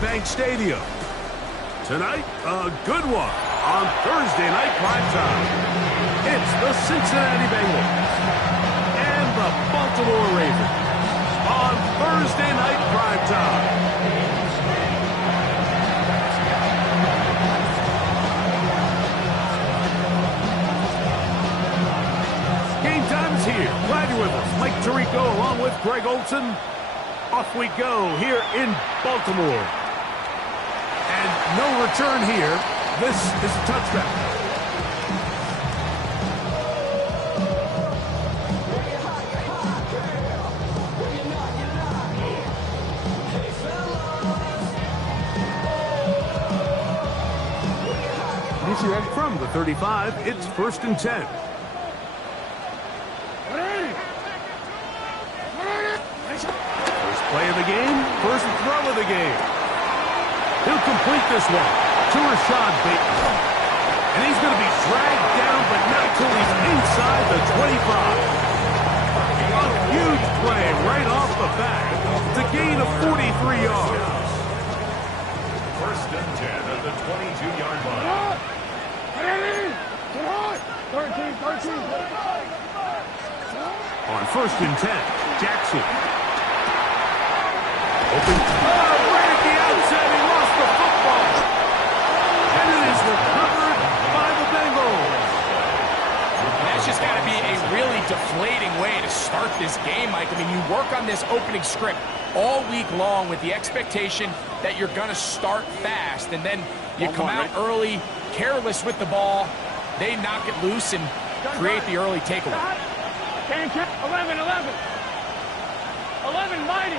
Bank Stadium. Tonight, a good one on Thursday night primetime. It's the Cincinnati Bengals and the Baltimore Ravens on Thursday night primetime. Game time is here. Glad you're with us. Mike Tirico along with Greg Olson. Off we go here in Baltimore. And no return here. This is a touchback. From the 35, it's 1st and 10. First play of the game, first throw of the game. He'll complete this one to Rashad Bateman. And he's going to be dragged down, but not till he's inside the 25. A huge play right off the bat to gain a 43 yards. 1st and 10 at the 22-yard line. 13. On 1st and 10, Jackson. Open. Right at the outset, he lost the football. And it is recovered by the Bengals. And that's just got to be a really deflating way to start this game, Mike. I mean, you work on this opening script all week long with the expectation that you're going to start fast, and then you come out early, careless with the ball. They knock it loose and create the early takeaway. 11, mighty.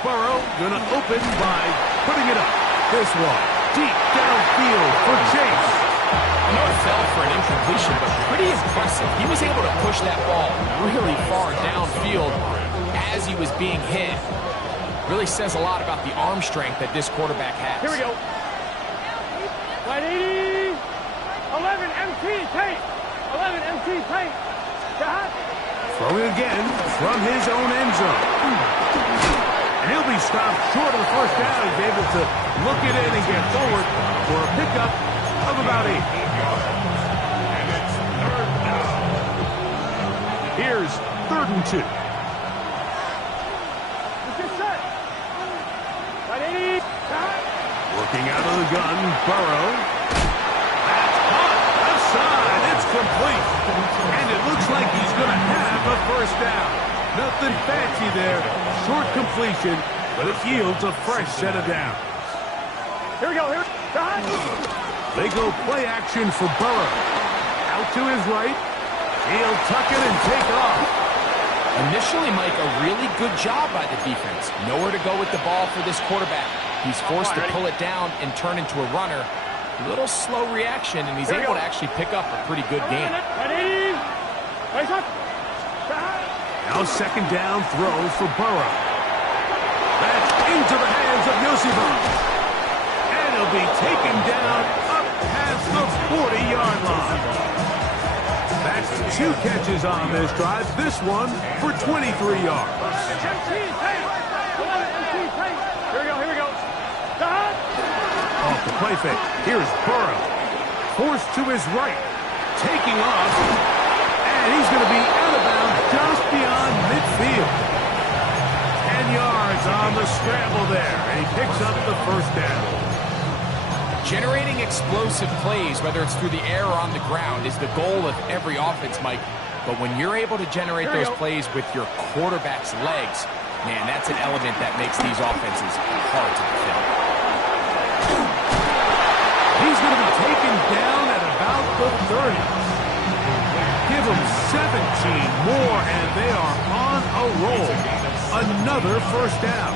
Burrow gonna open by putting it up. This one deep downfield for Chase. I know it fell for an incompletion, but pretty impressive. He was able to push that ball really far downfield as he was being hit. Really says a lot about the arm strength that this quarterback has. Here we go. 180. 11 MT tape. Throwing again from his own end zone. And he'll be stopped short of the first down. He's able to look it in and get forward for a pickup of about 8. And it's 3rd down. Here's 3rd and 2. Working out of the gun, Burrow. That's caught. Left side. It's complete. And it looks like he's going to have a first down. Nothing fancy there. Short completion, but it yields a fresh set of downs. Here we go. They go play action for Burrow. Out to his right. He'll tuck it and take off. Initially, Mike, a really good job by the defense. Nowhere to go with the ball for this quarterback. He's forced to pull it down and turn into a runner. A little slow reaction, and he's able to actually pick up a pretty good game. Now 2nd down throw for Burrow. That's into the hands of Yosifov. And he'll be taken down up past the 40-yard line. That's 2 catches on this drive. This one for 23 yards. Here we go. Off the play fake. Here's Burrow. Forced to his right. Taking off. And he's going to be out of bounds just beyond midfield. 10 yards on the scramble there. And he picks up the first down. Generating explosive plays, whether it's through the air or on the ground, is the goal of every offense, Mike. But when you're able to generate those plays with your quarterback's legs, man, that's an element that makes these offenses hard to defend. He's going to be taken down at about the 30. Give them 17 more, and they are on a roll. Another first down.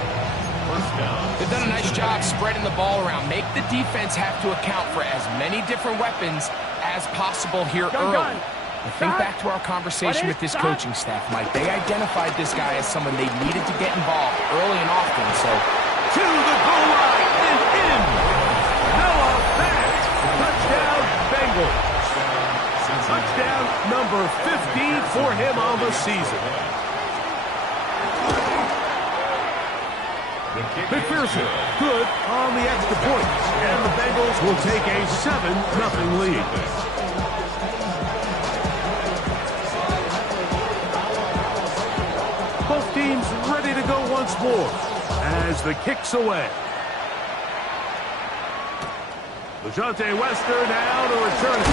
They've done a nice job spreading the ball around. Make the defense have to account for as many different weapons as possible here early. I think back to our conversation with this coaching staff, Mike. They identified this guy as someone they needed to get involved early and often. So to the goal line and in. Noah Fant. Touchdown, Bengals. Touchdown number 15 for him on the season. McPherson, good on the extra point. And the Bengals will take a 7-0 lead. Both teams ready to go once more as the kick's away. LeJohntay Wester now to return it.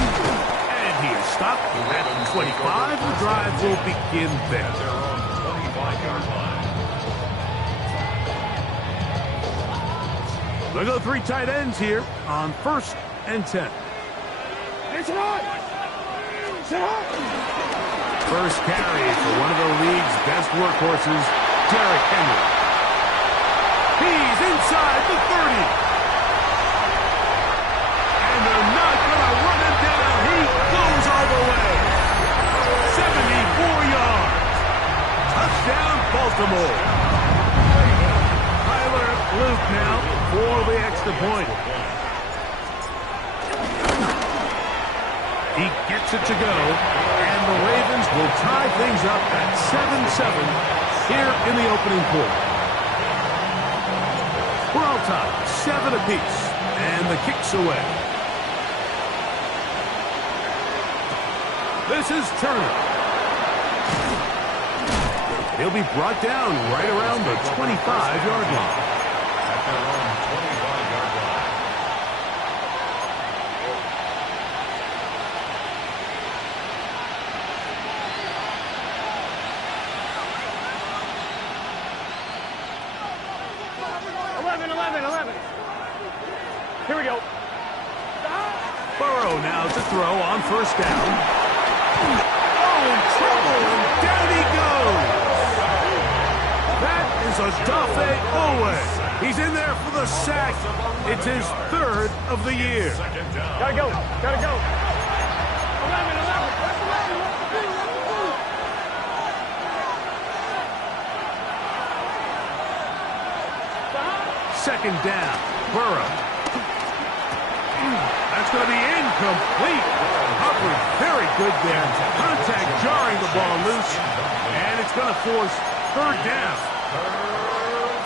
And he is stopped at 25. The drive will begin there. They're on the 25-yard line. They'll go three tight ends here on 1st and 10. First carry for one of the league's best workhorses, Derrick Henry. He's inside the 30. And they're not going to run him down. He goes all the way. 74 yards. Touchdown, Baltimore. Tyler Luke now for the extra point. He gets it to go, and the Ravens will tie things up at 7-7 here in the opening quarter. We're all tied, 7 apiece, and the kick's away. This is Turner. He'll be brought down right around the 25-yard line. At their own 25-yard line. Here we go. Burrow now to throw on 1st down. Oh, in trouble, and down he goes. That is Odafe Owe. He's in there for the sack. It's his 3rd of the year. Second down. Gotta go. Gotta go. 2nd down. Burrow. That's going to be incomplete. Hubbard, very good there. Contact jarring the ball loose. And it's going to force 3rd down.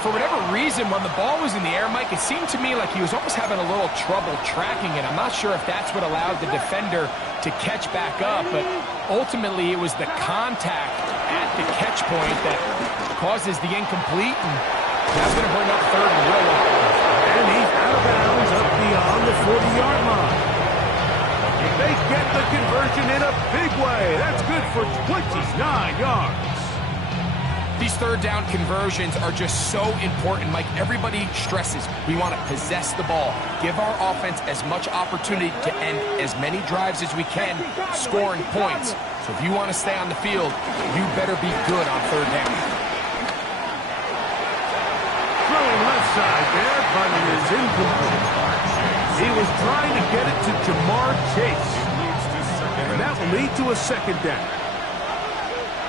For whatever reason, when the ball was in the air, Mike, it seemed to me like he was almost having a little trouble tracking it. I'm not sure if that's what allowed the defender to catch back up, but ultimately it was the contact at the catch point that causes the incomplete, and that's going to bring up 3rd and real. And he's out of bounds up beyond the 40-yard line. They get the conversion in a big way. That's good for 29 yards. These 3rd down conversions are just so important, Mike. Everybody stresses we want to possess the ball, give our offense as much opportunity to end as many drives as we can, scoring points. So if you want to stay on the field, you better be good on 3rd down. Throwing left side there, but it is incomplete. He was trying to get it to Jamar Chase. And that will lead to a 2nd down.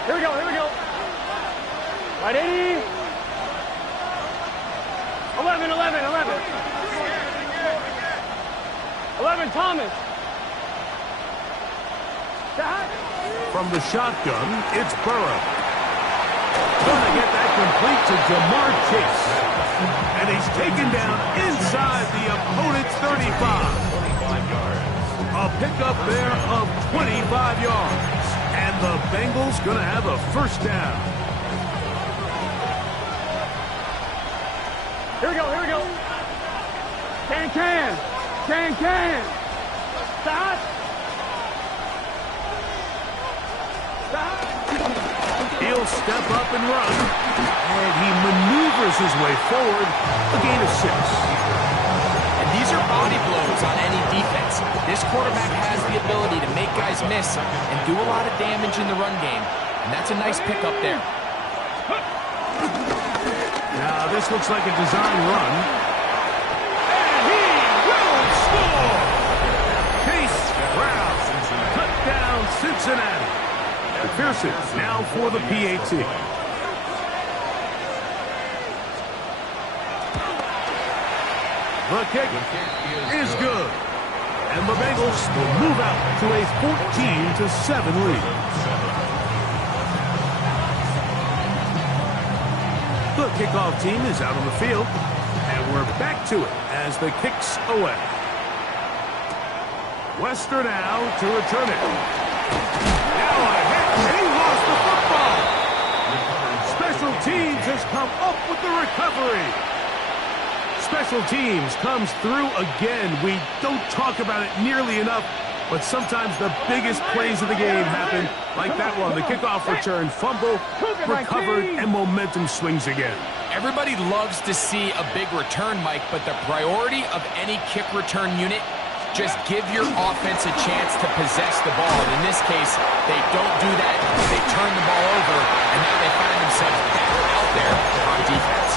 Here we go. Here we go. Right, 80. 11. Thomas. From the shotgun, it's Burrow. Gonna get that complete to Jamar Chase. And he's taken down inside the opponent's 35. 25 yards. A pickup there of 25 yards. And the Bengals gonna have a 1st down. Here we go. Here we go. Can. Stop. He'll step up and run. And he maneuvers his way forward. A gain of 6. And these are body blows on any defense. This quarterback has the ability to make guys miss and do a lot of damage in the run game. And that's a nice pickup there. Now, this looks like a design run. And he will score! Chase Brown, touchdown Cincinnati. McPherson now for the PAT. The kick is good. And the Bengals will move out to a 14-7 lead. The kickoff team is out on the field, and we're back to it as the kick's away. Wester now to return it. Now a hit, and he lost the football. Special teams has come up with the recovery. Special teams comes through again. We don't talk about it nearly enough, but sometimes the biggest plays of the game happen like that one. The kickoff return, fumble, recovered, and momentum swings again. Everybody loves to see a big return, Mike, but the priority of any kick return unit, just give your offense a chance to possess the ball. And in this case, they don't do that. They turn the ball over, and now they find themselves back out there on defense.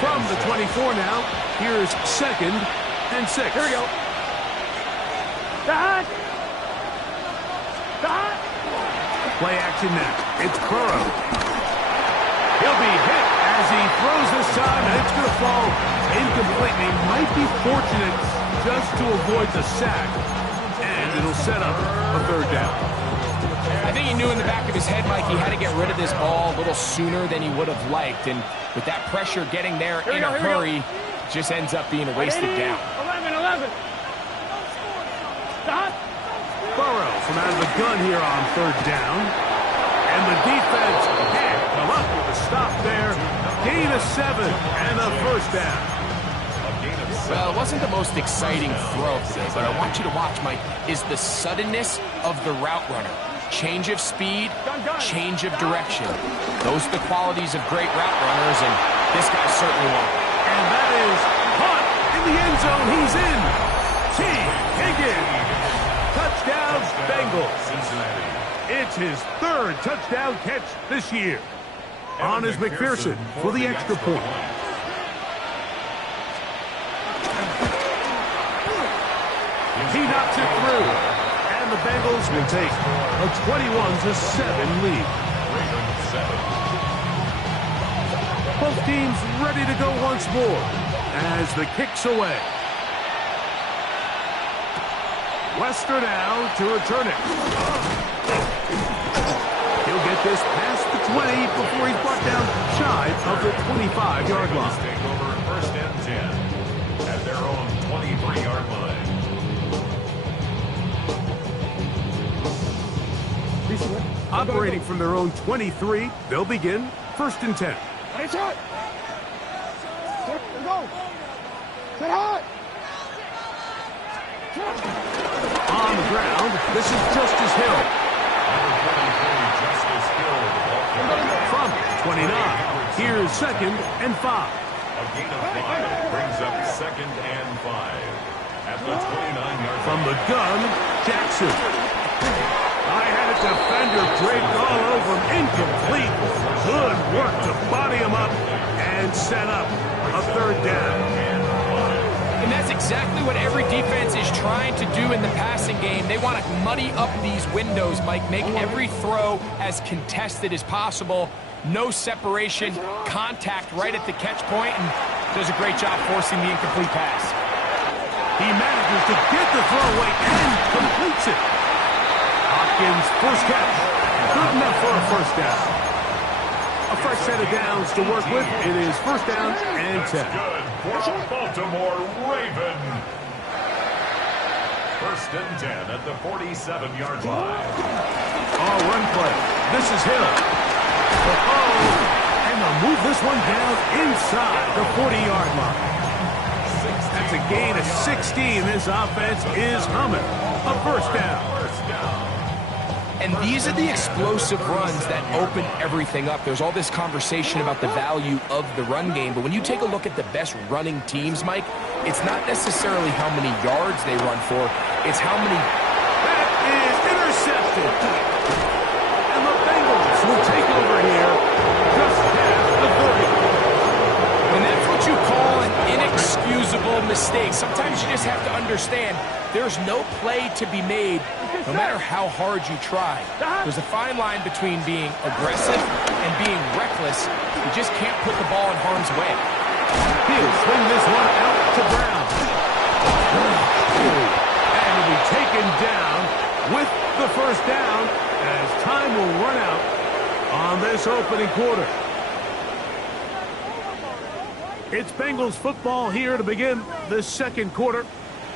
From the 24 now, here's 2nd and 6. Here we go. Dot. Dot. Play action now. It's Burrow. He'll be hit as he throws this time, and it's going to fall incomplete. He might be fortunate just to avoid the sack, and it'll set up a 3rd down. I think he knew in the back of his head, Mike, he had to get rid of this ball a little sooner than he would have liked. And with that pressure getting there in a hurry, it just ends up being a wasted down. 11. Stop. Burrow from out of the gun here on 3rd down. And the defense can't come up with a stop there. Gain of 7 and a 1st down. Well, it wasn't the most exciting throw today, but I want you to watch, Mike, is the suddenness of the route runner. Change of speed, change of direction. Those are the qualities of great route runners, and this guy certainly won. And that is caught in the end zone. He's in. T. Higgins. Touchdown, Bengals. It's his 3rd touchdown catch this year. On is McPherson for the extra point. He knocks it through. And the Bengals will take a 21-7 lead. Both teams ready to go once more as the kick's away. Wester now to return it. He'll get this past the 20 before he's brought down shy of the 25-yard line. Take over 1st and 10 at their own 23-yard line. Operating from their own 23, they'll begin 1st and 10. Nice shot. Go. Set hot. On the ground, this is Justice Hill. From 29, here's 2nd and 5. A gain of 5 brings up 2nd and 5 at the 29-yard line. From the gun, Jackson. I had a defender draped all over him. Incomplete. Good work to body him up and set up a 3rd down. And that's exactly what every defense is trying to do in the passing game. They want to muddy up these windows, Mike, make every throw as contested as possible. No separation, contact right at the catch point, and does a great job forcing the incomplete pass. He manages to get the throw away and completes it. Hopkins' first catch. Good enough for a 1st down. A fresh set of downs to work with. It is 1st down and 10. Good for the Baltimore Raven. 1st and 10 at the 47-yard line. Oh, run play. This is Hill. And they'll move this one down inside the 40-yard line. That's a gain of 16. This offense is humming. A 1st down. And these are the explosive runs that open everything up. There's all this conversation about the value of the run game, but when you take a look at the best running teams, Mike, it's not necessarily how many yards they run for, it's how many... That is intercepted. And the Bengals will take over here just past the 30. And that's what you call an inexcusable mistake. Sometimes you just have to understand there's no play to be made no matter how hard you try. There's a fine line between being aggressive and being reckless. You just can't put the ball in harm's way. He'll swing this one out to Brown. And will be taken down with the 1st down time will run out on this opening quarter. It's Bengals football here to begin the second quarter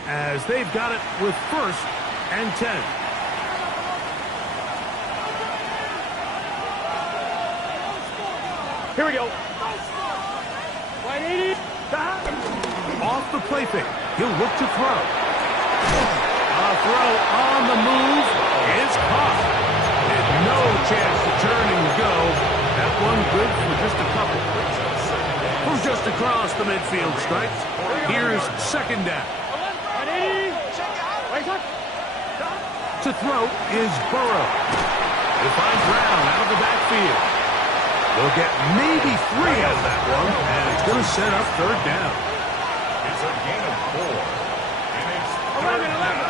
as they've got it with 1st and 10. Here we go. Wide 80. Off the play fake. He'll look to throw. A throw on the move is caught. And no chance to turn and go. That one good for just a couple. From just across the midfield stripe. Here's 2nd down. Wide 80. Wide shot. To throw is Burrow. He finds Brown out of the backfield. They'll get maybe 3 out of that one, and it's going to set up 3rd down. It's a gain of 4. And it's 3rd down.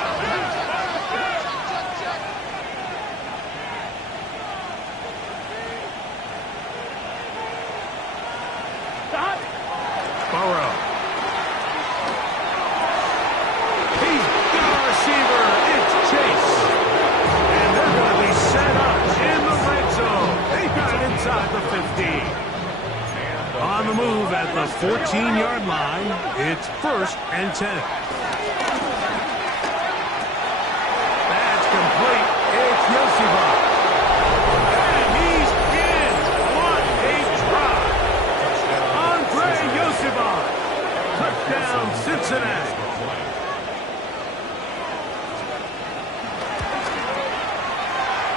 Burrow. He's got a receiver. It's Chase. And they're going to be set up in the red zone. They've got it inside the 15. On the move at the 14-yard line, it's 1st and 10. That's complete. It's Yosifov. And he's in. What a drop. Andre Yosifov. Touchdown, Cincinnati.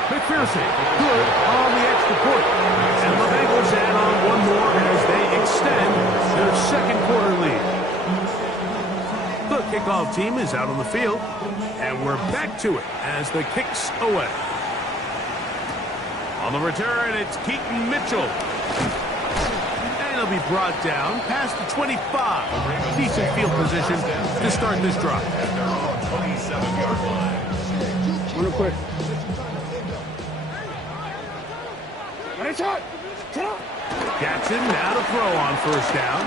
McPherson, good on the extra point. And the Bengals add on one more as they extend their second quarter lead. The kickoff team is out on the field, and we're back to it as the kick's away. On the return, it's Keaton Mitchell. And he'll be brought down past the 25. Decent field position to start this drive. 27-yard line. Real quick. Jackson now to throw on 1st down.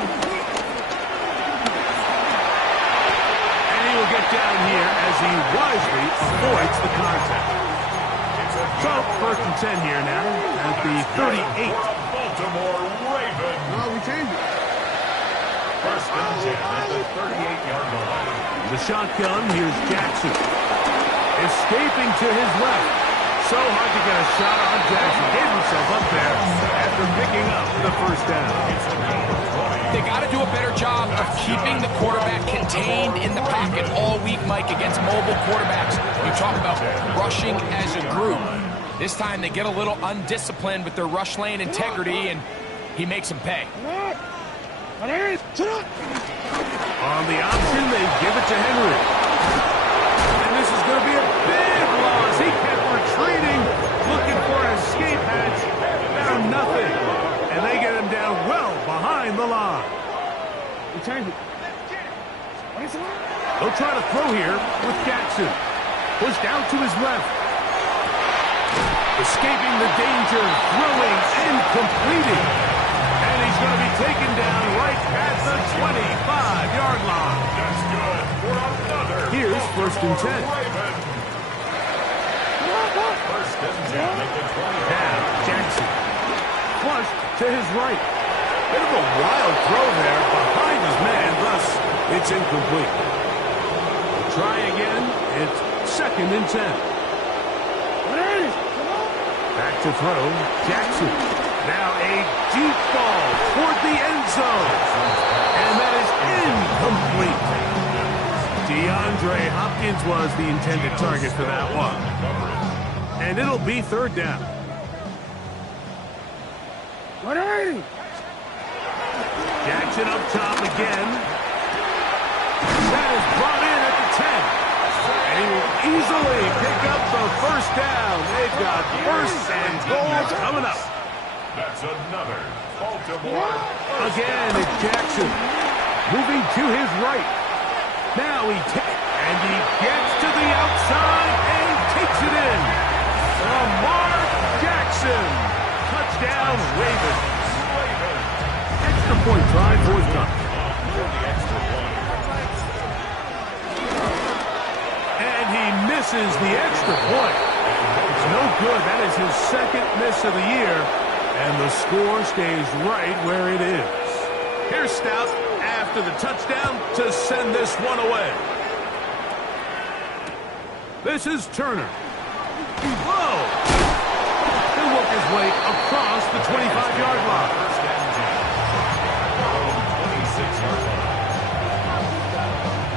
And he will get down here as he wisely avoids the contact. So, 1st and 10 here now at the 38. Baltimore Ravens. No, we changed it. 1st and 10 at the 38-yard line. The shotgun, here's Jackson. Escaping to his left. So hard to get a shot on Jackson. Gave himself up there after picking up the 1st down. They got to do a better job of keeping the quarterback contained in the pocket all week, Mike, against mobile quarterbacks. You talk about rushing as a group. This time they get a little undisciplined with their rush lane integrity, and he makes them pay. On the option, they give it to Henry. And this is going to be a big loss. He kept retreating, looking for an escape hatch. Found nothing. And they get him down well behind the line. We changed it. They'll try to throw here with Jackson. Pushed out to his left. Escaping the danger, throwing and completing. And he's going to be taken down right at the 25-yard line. That's good for another. Here's 1st and 10. 1st and 10 at the 20. Now, Jackson. Flushed to his right. Bit of a wild throw there behind his man, thus it's incomplete. Try again. It's 2nd and 10. Back to throw. Jackson. Now a deep ball toward the end zone. And that is incomplete. DeAndre Hopkins was the intended target for that one. And it'll be 3rd down. Jackson up top again. That is brought in at the 10. And he will easily pick up the 1st down. They've got 1st and goals coming up. That's another Baltimore. Again, it's Jackson. Moving to his right. Now he gets to the outside and takes it in. Lamar Jackson. Touchdown, Ravens. Extra point try forthcoming. And he misses the extra point. It's no good. That is his second miss of the year, and the score stays right where it is. Here's Stout after the touchdown to send this one away. This is Turner. Whoa! He'll work his way across the 25-yard line. First down, 26-yard line.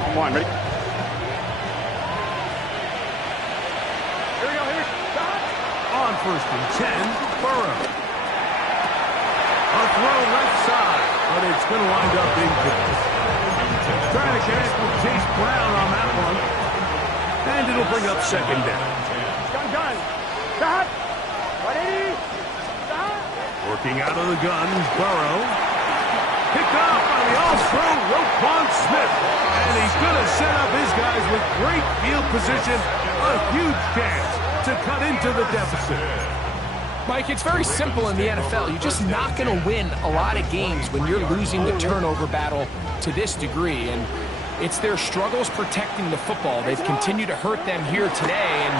On one, ready? Here we go, here. Stop. On first and 10, Burrow. A throw left side, but it's going to wind up being picked. Trying to connect with Chase Brown on that one. And it'll bring up second down. Gun. Stop. 180. Stop. Working out of the gun, Burrow. Picked up by the all-pro Roquan Smith. And he's going to set up his guys with great field position. A huge chance to cut into the deficit. Mike, it's very simple in the NFL. You're just not going to win a lot of games when you're losing the turnover battle to this degree. And it's their struggles protecting the football. They've continued to hurt them here today, and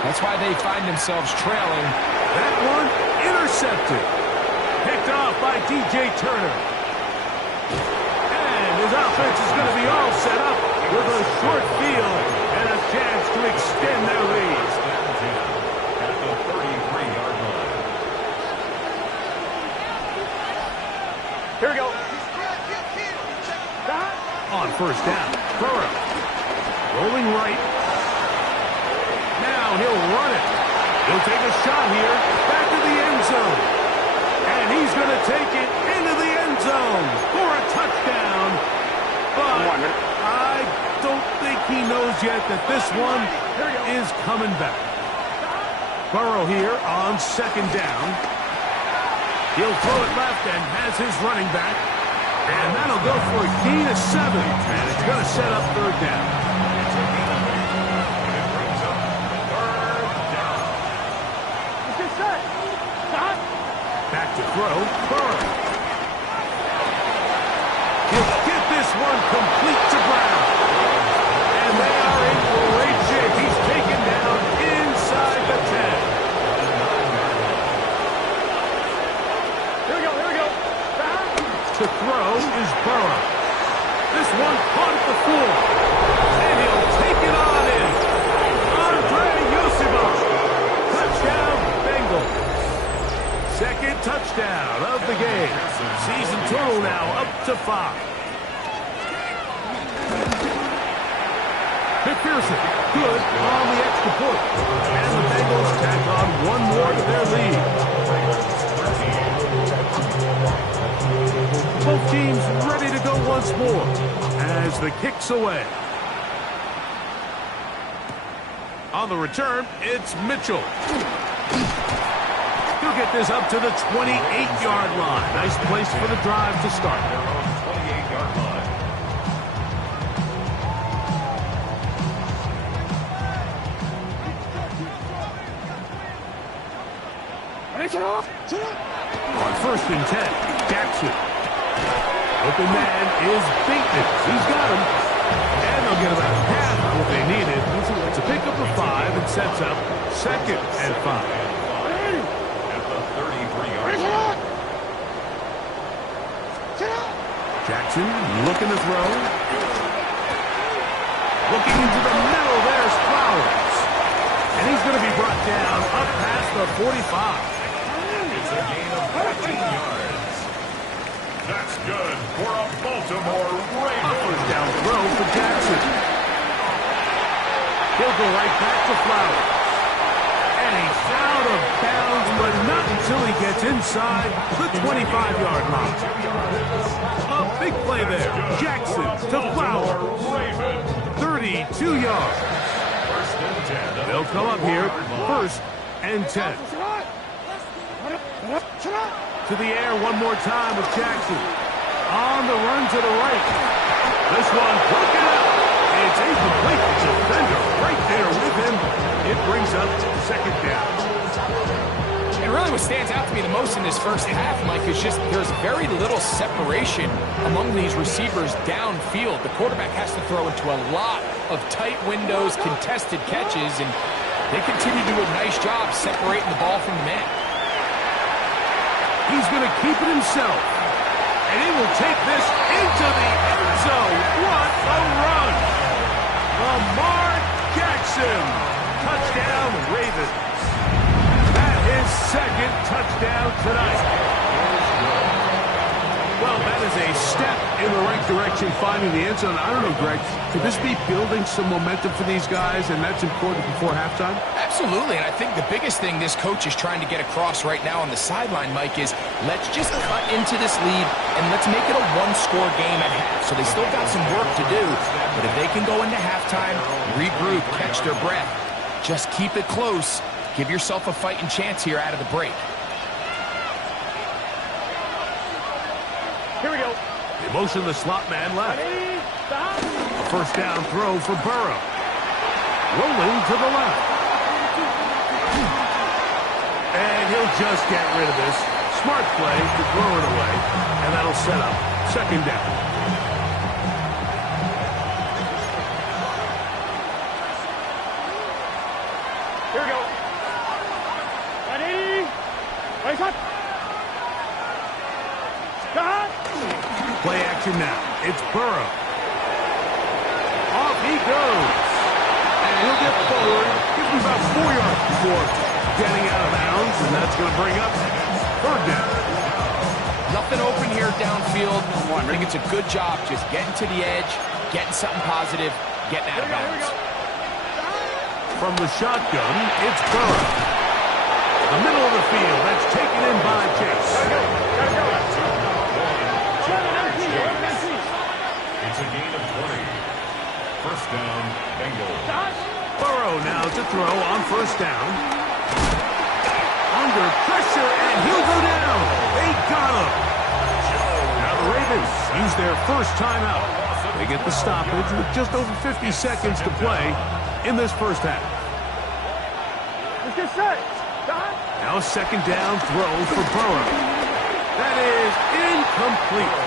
that's why they find themselves trailing. That one intercepted. Picked off by DJ Turner. And his offense is going to be all set up with a short field and a chance to extend their lead. At the 33-yard line. Here we go. Stop. On first down, Burrow. Rolling right. Now he'll run it. He'll take a shot here. Back to the end zone. And he's going to take it into the end zone for a touchdown. But I don't think he knows yet that this one is coming back. Burrow here on second down. He'll throw it left and has his running back. And that'll go for a gain of 7. And it's going to set up third down. Let's get set. Stop. Back to throw. Burrow. He'll get this one complete to Brown. And they are in great shape. He's taken down inside the 10. To throw is Burrow. This one caught at the floor. And he'll take it on in. Andre Yosibov. Touchdown, Bengals. Second touchdown of the game. Season total now up to 5. McPherson, good on the extra point. And the Bengals tack on one more to their lead. Both teams ready to go once more as the kick's away. On the return, it's Mitchell. He'll get this up to the 28-yard line. Nice place for the drive to start. 28-yard line. On first and 10, Jackson. Open man is Bateman. He's got him. And they'll get about half of what they needed to pick up a 5 and sets up second and 5. At the 33-yard line. Jackson looking to throw. Looking into the middle, there's Flowers. And he's going to be brought down up past the 45. It's a gain of 14 yards. That's good for a Baltimore Ravens. First down throw for Jackson. He'll go right back to Flowers. And he's out of bounds, but not until he gets inside the 25-yard line. A big play there. Jackson to Flowers. 32 yards. First and 10. They'll come up here, first and 10. To the air one more time with Jackson. On the run to the right. This one broken up. It's incomplete. The defender right there with him. It brings up second down. And really what stands out to me the most in this first half, Mike, is just there's very little separation among these receivers downfield. The quarterback has to throw into a lot of tight windows, contested catches, and They continue to do a nice job separating the ball from the man. He's going to keep it himself. And he will take this into the end zone. What a run! Lamar Jackson. Touchdown, Ravens. That is second touchdown tonight. Well, that is a step in the right direction, finding the end zone. I don't know, Greg, could this be building some momentum for these guys, and that's important before halftime? Absolutely, and I think the biggest thing this coach is trying to get across right now on the sideline, Mike, is let's just cut into this lead, and let's make it a one-score game at half. So they still got some work to do, but if they can go into halftime, regroup, catch their breath, just keep it close, give yourself a fighting chance here out of the break. Here we go. They motion the slot man left. A first down throw for Burrow. Rolling to the left. And he'll just get rid of this. Smart play to throw it away. And that'll set up second down. Here we go. 180. Right cut. Cut. Play action now. It's Burrow. Off he goes. And he'll get forward. Gives him about 4 yards before getting out of bounds. And that's going to bring up third down. Nothing open here downfield. I think it's a good job just getting to the edge, getting something positive, getting out of bounds. From the shotgun, it's Burrow. The middle of the field. That's taken in by Chase. It's a gain of 20. First down, Bengals. Burrow now to throw on first down. Under pressure, and he'll go down. They got him. Now the Ravens use their first timeout. They get the stoppage with just over 50 seconds to play in this first half. Let's get set. Now a second down throw for Burrow. That is incomplete.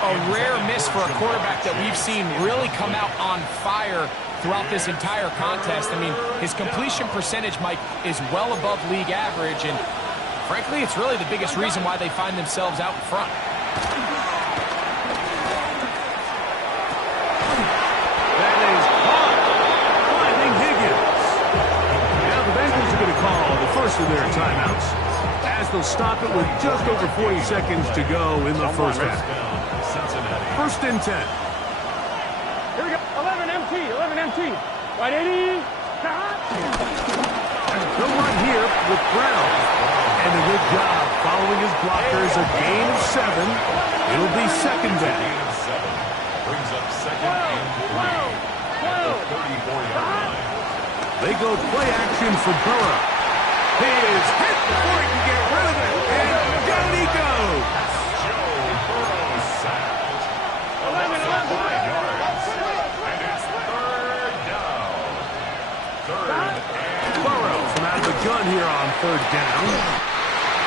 A rare miss for a quarterback that we've seen really come out on fire throughout this entire contest. I mean, his completion percentage, Mike, is well above league average, and frankly, it's really the biggest reason why they find themselves out in front. That is caught. Finding Higgins. Now the Bengals are going to call the first of their timeouts, as they'll stop it with just over 40 seconds to go in the first half. First and 10. Here we go. 11 MT. 180. They'll run here with Brown. And a good job following his blockers. A gain of 7. It'll be second down. Brings up second and 3. 34-yard line. They go play action for Burrow. He is hit before he can get rid of it. And down he goes. Joe Burrow sacked. 5 yards. And it's third down. Third and Burrow from out of the gun here on third down.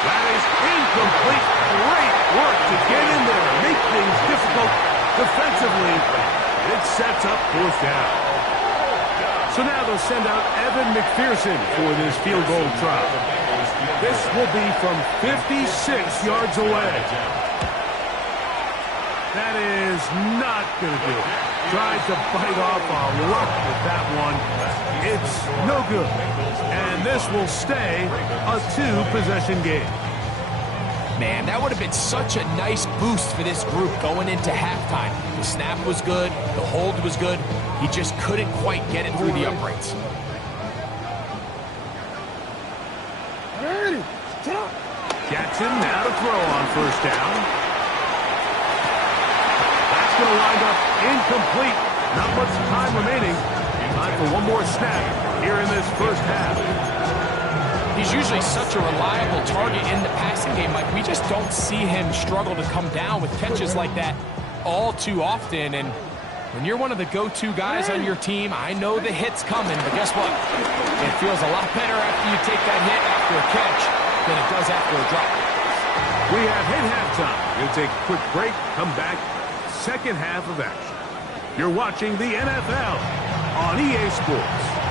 That is incomplete. Great work to get in there. Make things difficult defensively. It sets up fourth down. So now they'll send out Evan McPherson for this field goal try. This will be from 56 yards away. That is not going to do it. Tried to bite off a rock with that one. It's no good. And this will stay a 2-possession game. Man, that would have been such a nice boost for this group going into halftime. The snap was good. The hold was good. He just couldn't quite get it through the uprights. Jackson now to throw on first down. That's going to wind up incomplete. Not much time remaining. Time for one more snap here in this first half. He's usually such a reliable target in the passing game. Like, we just don't see him struggle to come down with catches like that all too often. And when you're one of the go-to guys on your team, I know the hit's coming, but guess what? It feels a lot better after you take that hit after a catch than it does after a drop. We have hit halftime. We'll take a quick break, come back, second half of action. You're watching the NFL on EA Sports.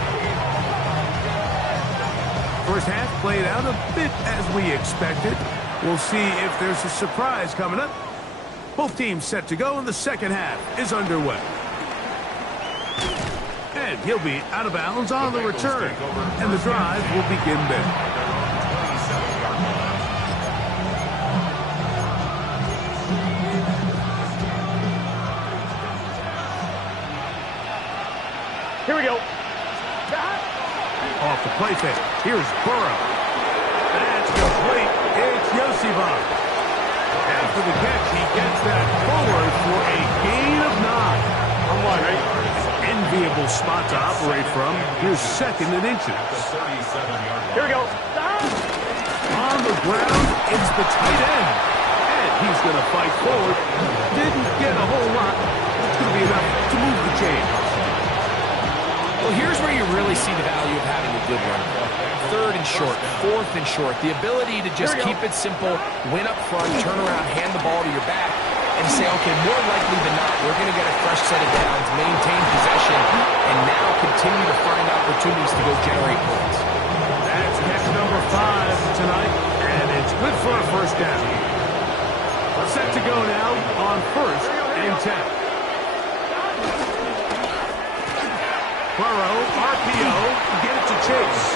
First half played out a bit as we expected. We'll see if there's a surprise coming up. Both teams set to go, and the second half is underway. And he'll be out of bounds on the return, and the drive will begin there. Here we go. Off the play fake. Here's Burrow. That's complete. It's Yosibov. After the catch, he gets that forward for a gain of 9. I'm one, right? An enviable spot to operate from. Here's second and inches. Here we go. On the ground, it's the tight end. And he's going to fight forward. Didn't get a whole lot. It's going to be enough to move the chains. Well, here's where you really see the value of having a good run. Third and short, fourth and short. The ability to just keep it simple, win up front, turn around, hand the ball to your back, and say, okay, more likely than not, we're going to get a fresh set of downs, maintain possession, and now continue to find opportunities to go generate points. That's catch number 5 tonight, and it's good for a first down. Set to go now on first and 10. Burrow, RPO, get it to Chase.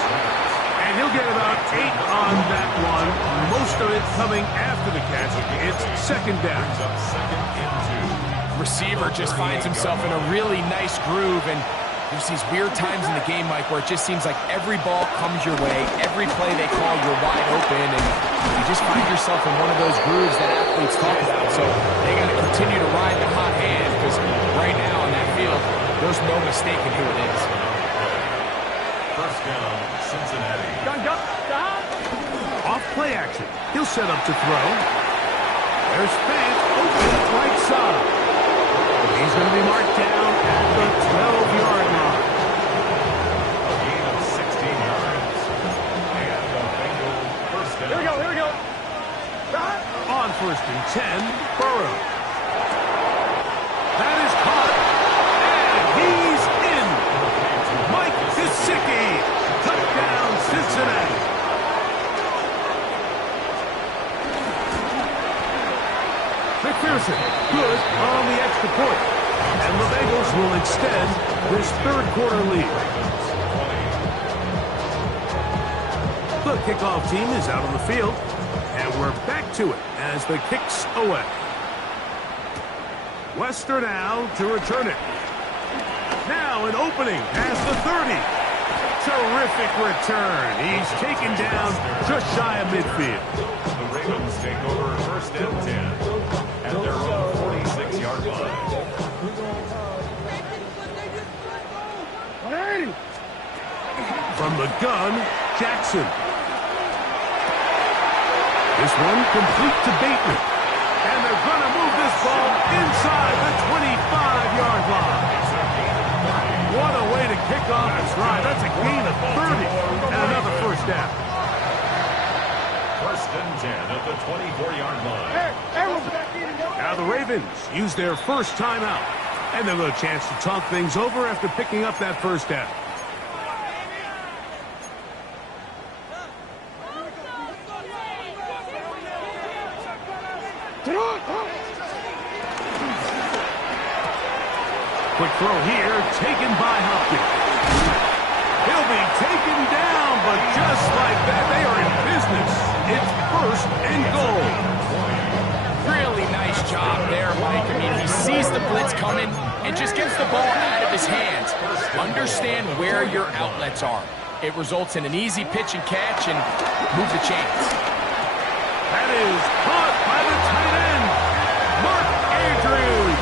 And he'll get about 8 on that one. Most of it coming after the catch. It's second down. Receiver just finds himself in a really nice groove, and there's these weird times in the game, Mike, where it just seems like every ball comes your way, every play they call, you're wide open, and you just find yourself in one of those grooves that athletes talk about. So they got to continue to ride the hot hand, because right now on that field, there's no mistaking who it is. First down, Cincinnati. Off play action. He'll set up to throw. There's Fant open right side. He's going to be marked down at the 12-yard line. A gain of 16 yards. And a Bengal first down. Here we go. On first and 10, Burrow. That is caught. He's in. Mike Gesicki. Touchdown, Cincinnati. McPherson, good on the extra point. And the Bengals will extend this third-quarter lead. The kickoff team is out on the field, and we're back to it as the kick's away. Wester now to return it. Now an opening past the 30. Terrific return. He's taken down just shy of midfield. The Ravens take over first and 10 at their own 46-yard line. From the gun, Jackson. This one complete to Bateman. And they're going to move this ball inside the 25-yard line. What a way to kick off this drive. That's a gain of 30 and another first down. First and 10 at the 24-yard line. Now the Ravens use their first timeout. And they'll get a chance to talk things over after picking up that first down. Quick throw here, taken by Hopkins. He'll be taken down, but just like that, they are in business. It's first and goal. Really nice job there, Mike. I mean, he sees the blitz coming and just gets the ball out of his hands. Understand where your outlets are. It results in an easy pitch and catch and move the chains. That is caught by the tight end, Mark Andrews.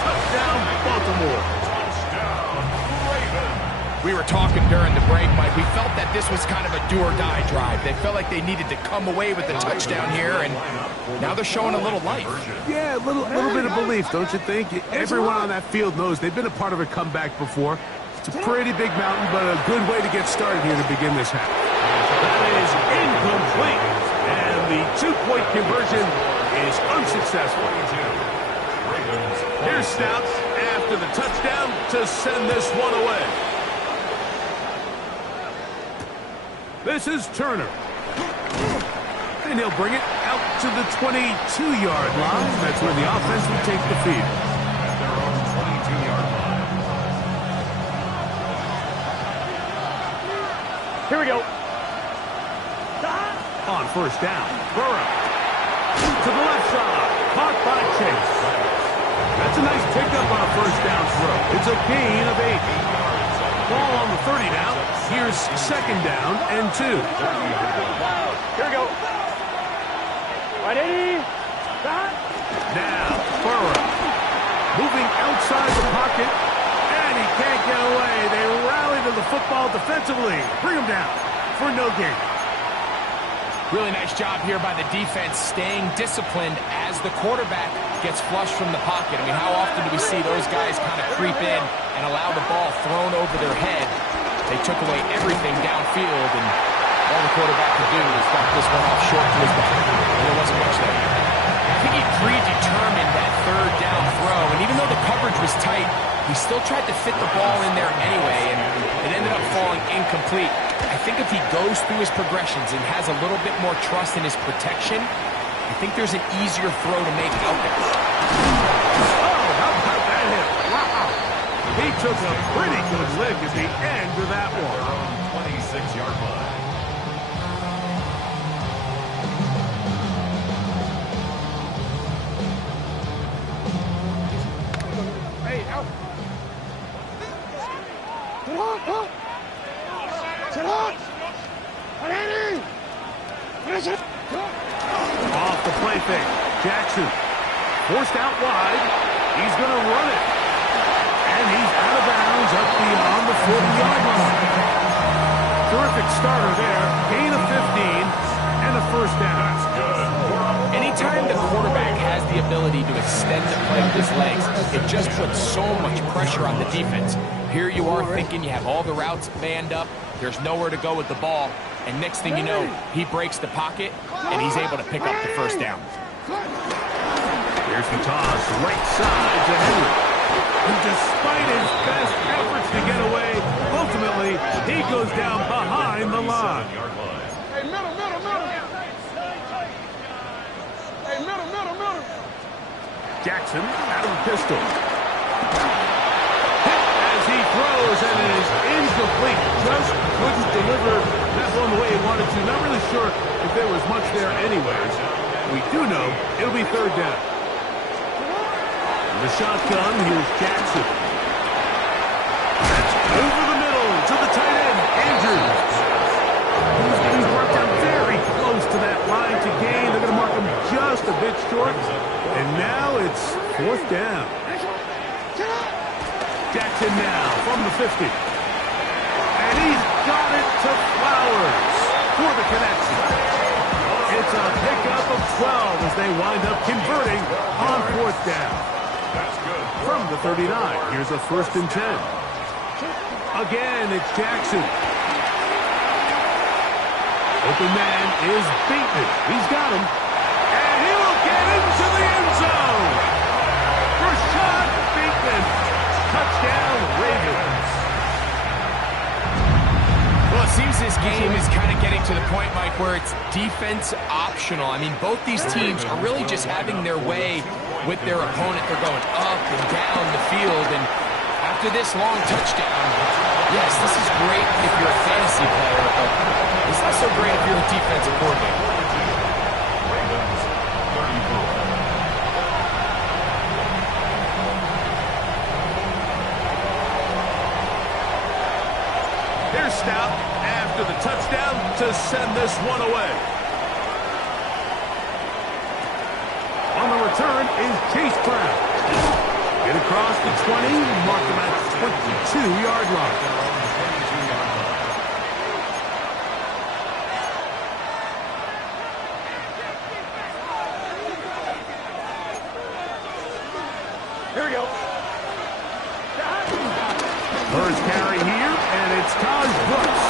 Touchdown, Baltimore. Touchdown, Ravens. We were talking during the break, Mike. We felt that this was kind of a do-or-die drive. They felt like they needed to come away with the touchdown here, and now they're showing a little life. Yeah, a little bit of belief, don't you think? Everyone on that field knows they've been a part of a comeback before. It's a pretty big mountain, but a good way to get started here to begin this half. That is incomplete, and the two-point conversion is unsuccessful. Here's Stouts after the touchdown to send this one away. This is Turner. And he'll bring it out to the 22-yard line. That's where the offense will take the field. At their own 22-yard line. Here we go. On first down, Burrow. To the left side. Caught by Chase. That's a nice pickup on a first down throw. It's a gain of 8. Ball on the 30 now. Here's second down and 2. Here we go. Right, 80. Now, Burrow. Moving outside the pocket. And he can't get away. They rally to the football defensively. Bring him down for no gain. Really nice job here by the defense staying disciplined as the quarterback gets flushed from the pocket. I mean, how often do we see those guys kind of creep in and allow the ball thrown over their head? They took away everything downfield, and all the quarterback could do was dump this one off short to his back. There wasn't much there. I think he predetermined that third down throw, and even though the coverage was tight, he still tried to fit the ball in there anyway, and it ended up falling incomplete. I think if he goes through his progressions and has a little bit more trust in his protection, I think there's an easier throw to make out there. Oh, how about that hit? Wow. He took a pretty good lick at the end of that one. Their own 26-yard line. Hey, out. Sit on. Off the play fake. Jackson forced out wide. He's going to run it. And he's out of bounds up beyond the 40-yard line. Terrific starter there. Gain of 15 and a first down. That's good. Anytime the quarterback has the ability to extend the play with his legs, it just puts so much pressure on the defense. Here you are thinking you have all the routes manned up. There's nowhere to go with the ball. And next thing you know, he breaks the pocket, and he's able to pick up the first down. Here's the toss, right side to Henry. And despite his best efforts to get away, ultimately, he goes down behind the line. Hey, middle. Hey, middle. Jackson out of the pistol. Hit as he throws, and it is incomplete. Just couldn't deliver that one the way he wanted to. Not really sure if there was much there anyways. We do know it'll be third down. The shotgun, here's Jackson. That's over the middle to the tight end, Andrews. He's getting brought down very close to that line to gain. They're going to mark him just a bit short. And now it's fourth down. Jackson now from the 50. And he's got it to Flowers for the connection. It's a pickup of 12 as they wind up converting on fourth down. That's good. From the 39, here's a 1st and 10. Again, it's Jackson. Open man is Bateman. He's got him. And he will get into the end zone. Rashad Bateman. Touchdown, Ravens. Well, it seems this game is kind of getting to the point, Mike, where it's defense optional. I mean, both these teams are really just having their way with their opponent. They're going up and down the field, and after this long touchdown, yes, this is great if you're a fantasy player, but it's not so great if you're a defensive coordinator. Ravens, 34. Here's Stout after the touchdown to send this one away. On the return is Chase Brown. Get across the 20, mark him at 22-yard line. Here we go. First carry here, and it's Taj Brooks.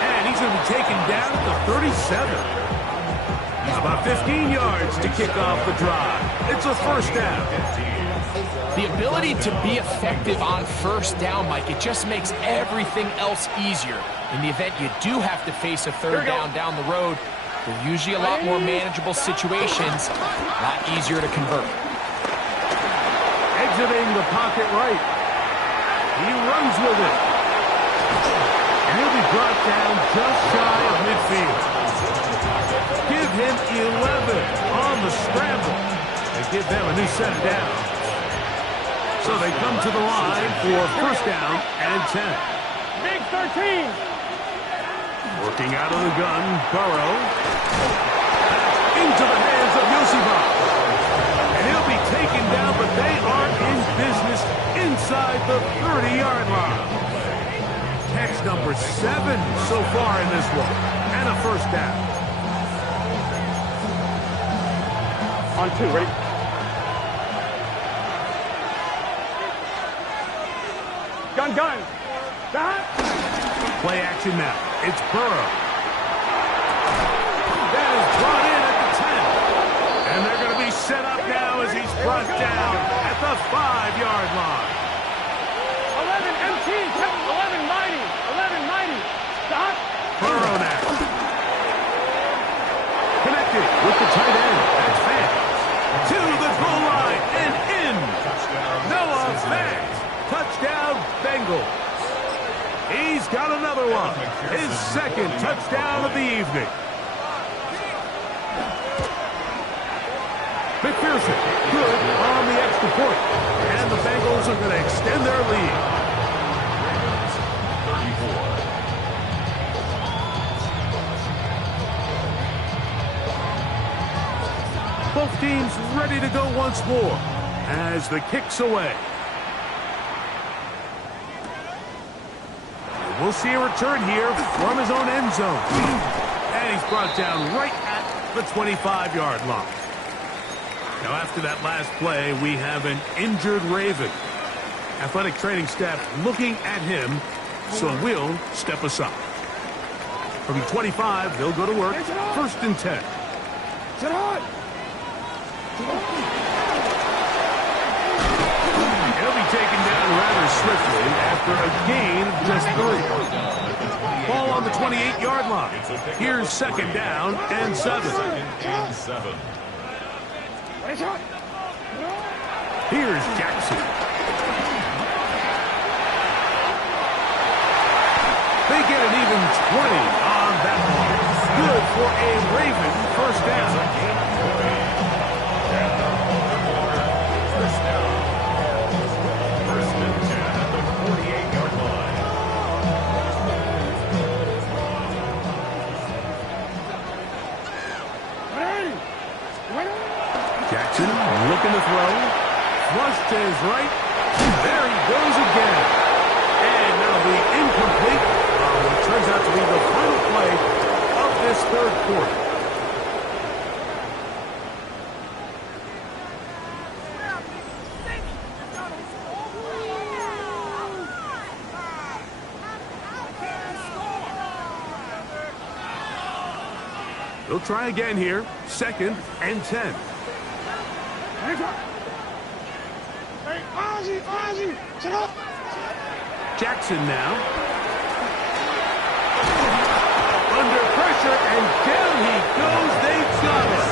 And he's going to be taken down at the 37. About 15 yards to kick off the drive. It's a first down. The ability to be effective on first down, Mike, it just makes everything else easier. In the event you do have to face a third down the road, they're usually a lot more manageable situations, a lot easier to convert. Exiting the pocket right. He runs with it. And he'll be brought down just shy of midfield. Give him 11 on the scramble. They give them a new set of downs. So they come to the line for first down and 10. Big 13. Working out of the gun, Burrow. Into the hands of Yoshiba. And he'll be taken down, but they are in business inside the 30-yard line. Catch number 7 so far in this one. And a first down. On 2, ready? Gun. Play action now. It's Burrow. That is brought in at the 10. And they're going to be set up now as he's brought down at the 5-yard line. 11 MT, 11 mighty. Stop. Burrow now. Connected with the tight end. That's Fant. To the goal line and in. Noah Fant. Touchdown, Bengals. He's got another one. His second touchdown of the evening. McPherson, good on the extra point. And the Bengals are going to extend their lead. 34. Both teams ready to go once more as the kick's away. We'll see a return here from his own end zone. And he's brought down right at the 25-yard line. Now, after that last play, we have an injured Raven. Athletic training staff looking at him, so we'll step aside. From the 25, they'll go to work. First and 10. He'll be taken down rather swiftly after a gain of just 3. Ball on the 28-yard line. Here's second down and 7. Here's Jackson. They get an even 20 on that one. Good for a Raven first down. Jackson looking to throw. Flush to his right. There he goes again. And that'll be incomplete on what turns out to be the final play of this third quarter. They'll try again here. Second and 10. Jackson now. Under pressure, and down he goes. They've got it.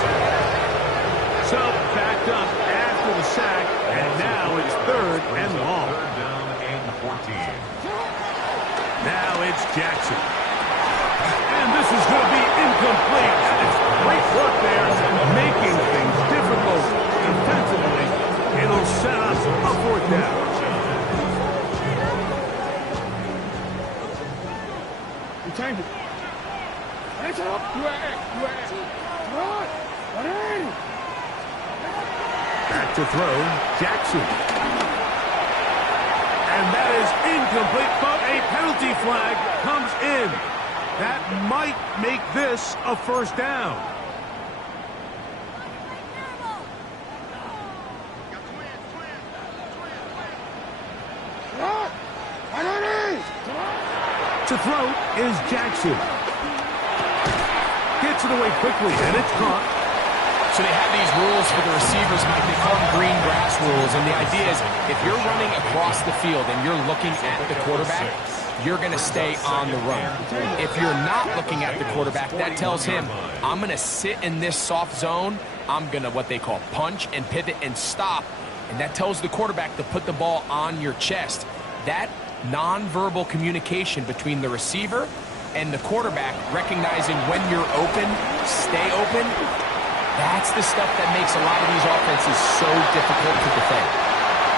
So backed up after the sack, and now it's third and long. Third down and 14. Now it's Jackson. And this is going to be incomplete. It's great work there, making things difficult defensively. It'll set up a fourth down. Change it. Hands up. Back to throw. Jackson. And that is incomplete, but a penalty flag comes in. That might make this a first down. To throw is Jackson. Gets it away quickly, and it's caught. So they have these rules for the receivers, Mike. They call them green grass rules. And the idea is if you're running across the field and you're looking at the quarterback, you're going to stay on the run. If you're not looking at the quarterback, that tells him, I'm going to sit in this soft zone. I'm going to what they call punch and pivot and stop. And that tells the quarterback to put the ball on your chest. That nonverbal communication between the receiver and the quarterback, recognizing when you're open, stay open, that's the stuff that makes a lot of these offenses so difficult to defend.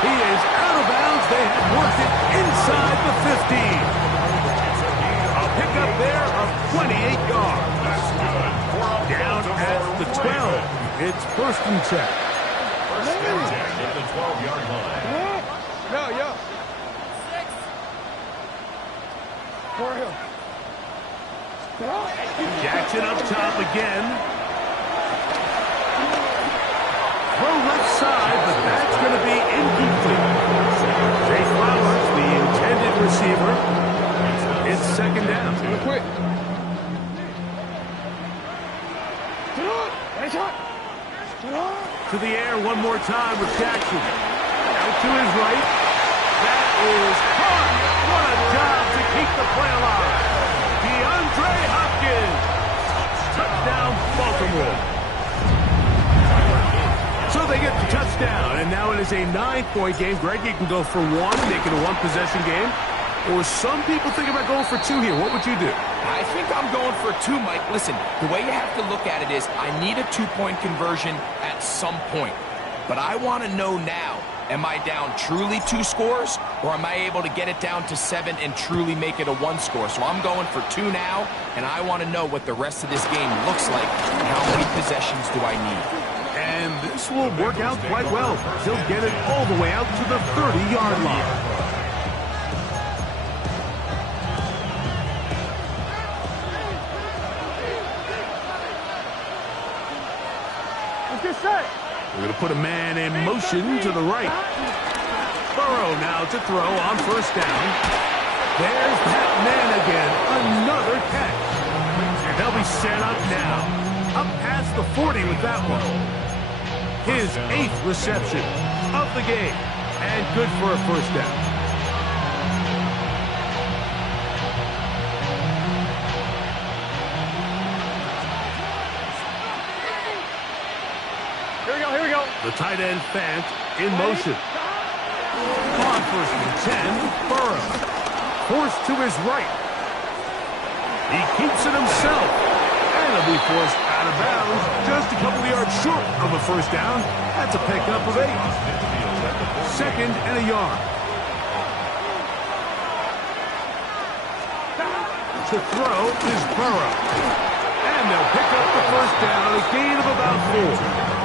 He is out of bounds. They have worked it inside the 15. A pickup there of 28 yards. That's good. Down at the 12. It's first and 10. First and 10 at the 12-yard line. Yo. Jackson up top again. Throw left side, but that's going to be incomplete. Jay Flowers, the intended receiver. It's second down. Quick. To the air one more time with Jackson. Out to his right. That is caught. What a job to keep the play alive. DeAndre Hopkins. Touchdown, Baltimore. So they get the touchdown, and now it is a 9-point game. Greg, you can go for one, make it a one-possession game. Or some people think about going for two here. What would you do? I think I'm going for two, Mike. Listen, the way you have to look at it is I need a two-point conversion at some point. But I want to know now, am I down truly 2 scores, or am I able to get it down to 7 and truly make it a 1 score? So I'm going for 2 now, and I want to know what the rest of this game looks like and how many possessions do I need. And this will work out quite well. He'll get it all the way out to the 30-yard line. Let's get set. We're going to put a man in motion to the right. Burrow now to throw on first down. There's that man again. Another catch. And they'll be set up now. Up past the 40 with that one. His 8th reception of the game. And good for a first down. Here we go. The tight end Fant in motion. On first and 10, Burrow. Forced to his right. He keeps it himself. And he'll be forced out of bounds. Just a couple of yards short of a first down. That's a pickup of 8. Second and a yard. To throw is Burrow. And they'll pick up the first down. A gain of about 4.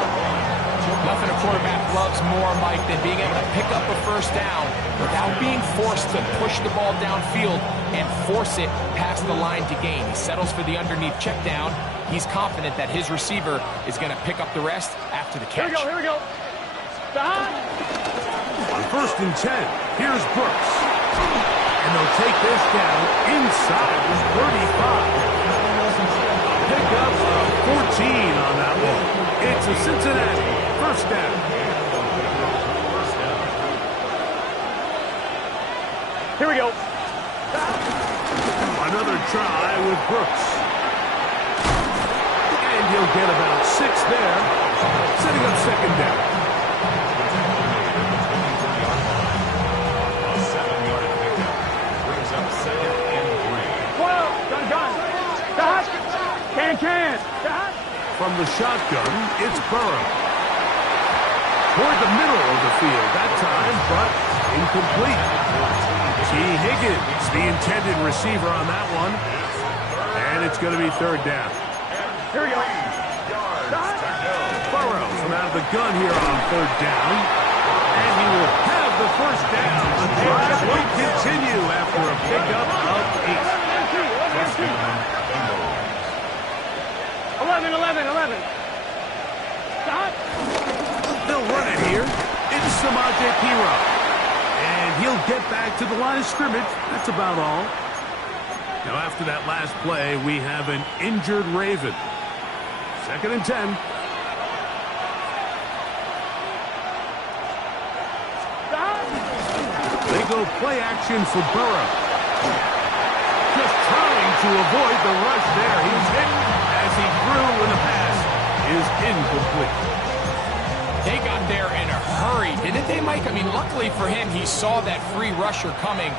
Nothing a quarterback loves more, Mike, than being able to pick up a first down without being forced to push the ball downfield and force it past the line to gain. He settles for the underneath check down. He's confident that his receiver is going to pick up the rest after the catch. Here we go. On first and 10, here's Brooks. And they'll take this down inside the 35. Pick up 14 on that one. It's a Cincinnati first down. Here we go. Another try with Brooks. And he'll get about 6 there, setting up second down. A 7-yard pickup brings up 2nd and 3. Gun. Can. From the shotgun, it's Burrow. Toward the middle of the field that time, but incomplete. T. Higgins, the intended receiver on that one. And it's going to be third down. Here we go. Burrow from out of the gun here on third down. And he will have the first down. The drive will continue after a pickup of 8. 11. They'll run it here. It's Samaje Perine. And he'll get back to the line of scrimmage. That's about all. Now, after that last play, we have an injured Raven. Second and 10. go play action for Burrow. Just trying to avoid the rush there. He's hit as he threw when the pass is incomplete. They got there in a hurry, didn't they, Mike? I mean, luckily for him, he saw that free rusher coming,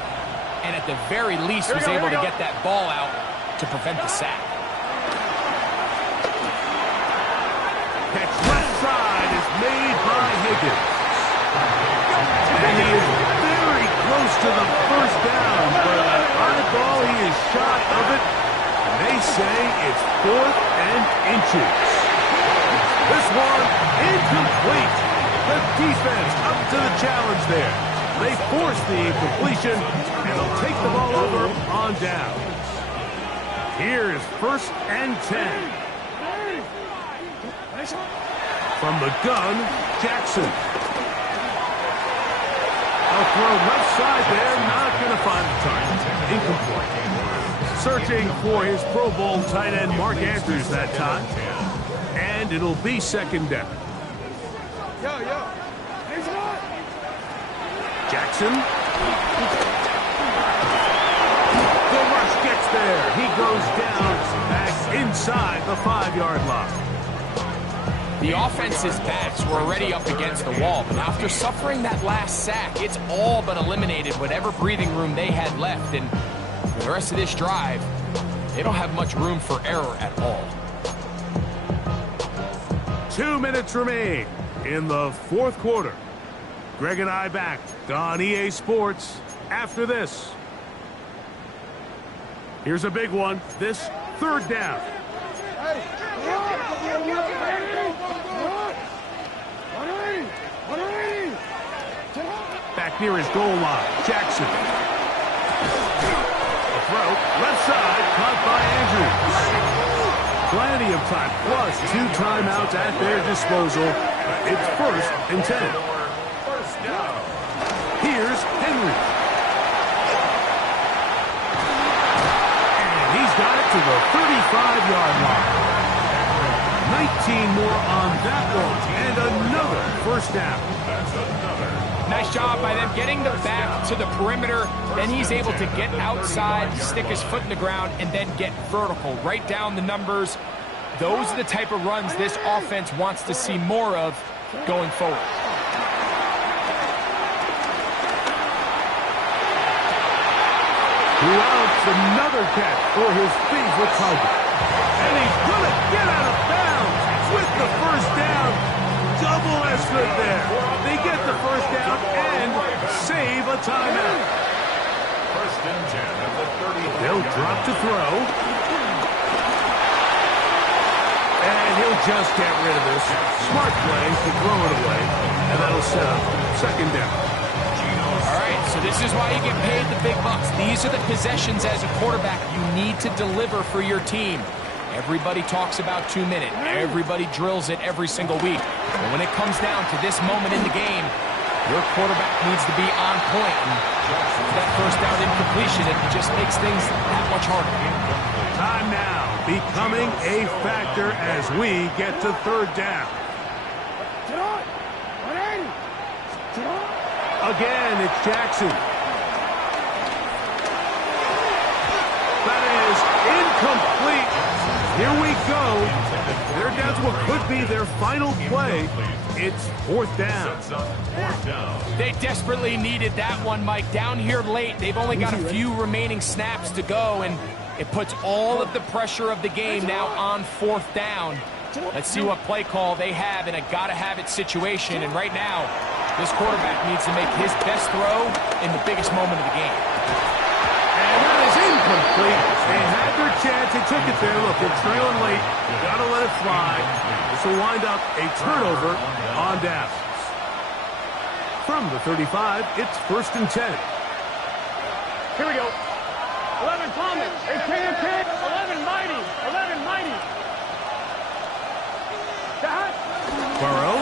and at the very least was able to get that ball out to prevent the sack. Catch left side is made by Higgins. And he is very close to the first down, but on the ball he is shy of it. And they say it's 4th and inches. This one incomplete. The defense up to the challenge there. They force the incompletion, and they'll take the ball over on down. Here is 1st and 10. From the gun, Jackson. A throw left side there, not going to find the target. Incomplete. Searching for his Pro Bowl tight end Mark Andrews that time. And it'll be 2nd down. Jackson. The rush gets there. He goes down back inside the 5-yard line. The offense's backs were already up against the wall, but after suffering that last sack, it's all but eliminated whatever breathing room they had left, and for the rest of this drive, they don't have much room for error at all. 2 minutes remain in the 4th quarter. Greg and I back on EA Sports after this. Here's a big one. This 3rd down. Back near his goal line, Jackson. A throw, left side, caught by Andrews. Plenty of time, plus 2 timeouts at their disposal. It's 1st and 10. Here's Henry. And he's got it to the 35-yard line. 19 more on that one, and another 1st down. Nice job by them getting the back to the perimeter. Then he's able to get outside, stick his foot in the ground, and then get vertical. Right down the numbers. Those are the type of runs this offense wants to see more of going forward. Who else? Another catch for his favorite target. And he's going to get out of bounds with the 1st down. Double as good there. They get the 1st down and save a timeout. 1st and 10 at the 30. They'll drop to throw. And he'll just get rid of this. Smart play to throw it away. And that'll set up 2nd down. All right, so this is why you get paid the big bucks. These are the possessions as a quarterback you need to deliver for your team. Everybody talks about 2 minutes. Everybody drills it every single week. But when it comes down to this moment in the game, your quarterback needs to be on point. And that 1st down incompletion, it just makes things that much harder. Time now becoming a factor as we get to 3rd down. Again, it's Jackson. That is incomplete. Here we go. They're down to what could be their final play. It's 4th down. They desperately needed that one, Mike. Down here late, they've only got a few remaining snaps to go, and it puts all of the pressure of the game now on 4th down. Let's see what play call they have in a gotta-have-it situation, and right now, this quarterback needs to make his best throw in the biggest moment of the game. And that is incomplete. They had their chance. They took it there. Look, they're trailing late. Got to let it fly. This will wind up a turnover on downs. From the 35, it's 1st and 10. Here we go. 11 Thomas. 11 Mighty. 11 Mighty. Burrow.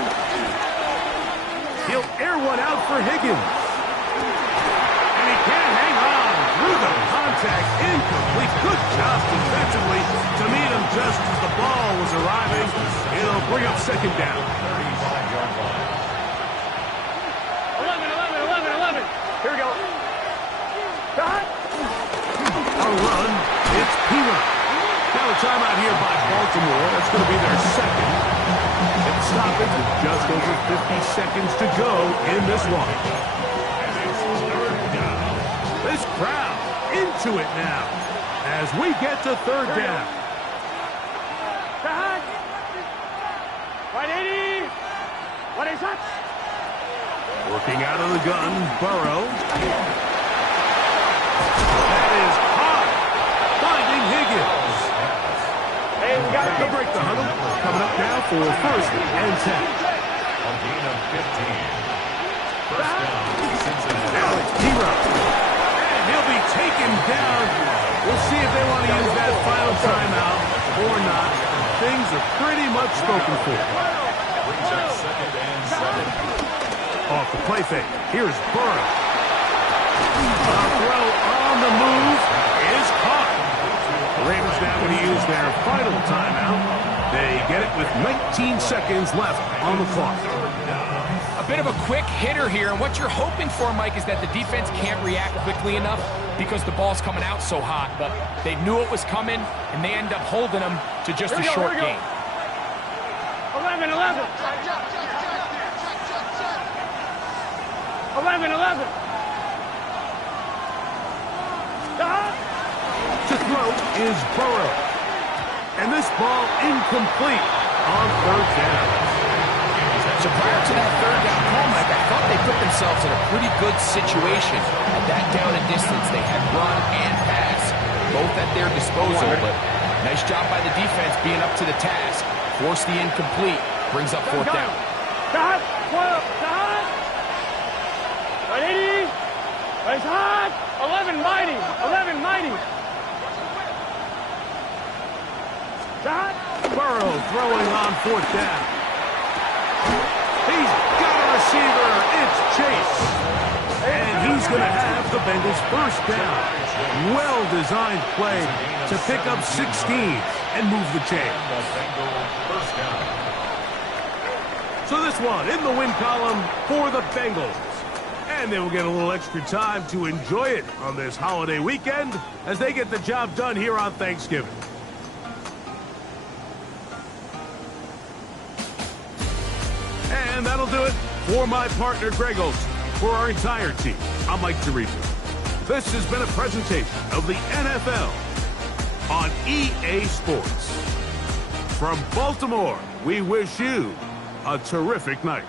He'll air one out for Higgins. And he can't hang on through the contact. Incomplete. Good job defensively to meet him just as the ball was arriving. It'll bring up 2nd down. 11. Here we go. timeout here by Baltimore. That's going to be their second. And stoppage with just over 50 seconds to go in this one. This crowd into it now as we get to third down. Right 80. What is that? Working out of the gun, Burrow. That is hot. Finding Higgins. Hey, we got To break the huddle. Coming up now for first and 10. A gain of 15. First down, Cincinnati. Now it's Hero. And he'll be taken down. We'll see if they want to use that final timeout or not. Things are pretty much spoken for. Brings up second and 7. Off the play fake. Here's Burrow. A throw on the move is caught. The Ravens now going to use their final timeout. They get it with 19 seconds left on the clock. A bit of a quick hitter here, and what you're hoping for, Mike, is that the defense can't react quickly enough because the ball's coming out so hot. But they knew it was coming, and they end up holding them to just a short gain. 11. 11. To throw is Burrow. And this ball incomplete on third down. So prior to that third down call, Mike, I thought they put themselves in a pretty good situation at that down and distance. They had run and pass, both at their disposal. But nice job by the defense being up to the task. Force the incomplete. Brings up fourth down. Right 80. It's hot. 11 mighty. Burrow throwing on fourth down. He's got a receiver. It's Chase. And he's going to have the Bengals first down. Well-designed play to pick up 16 and move the chain. First down. So this one in the win column for the Bengals. And they will get a little extra time to enjoy it on this holiday weekend as they get the job done here on Thanksgiving. And that'll do it for my partner, Greg Olson. For our entire team, I'm Mike Tirico. This has been a presentation of the NFL on EA Sports. From Baltimore, we wish you a terrific night.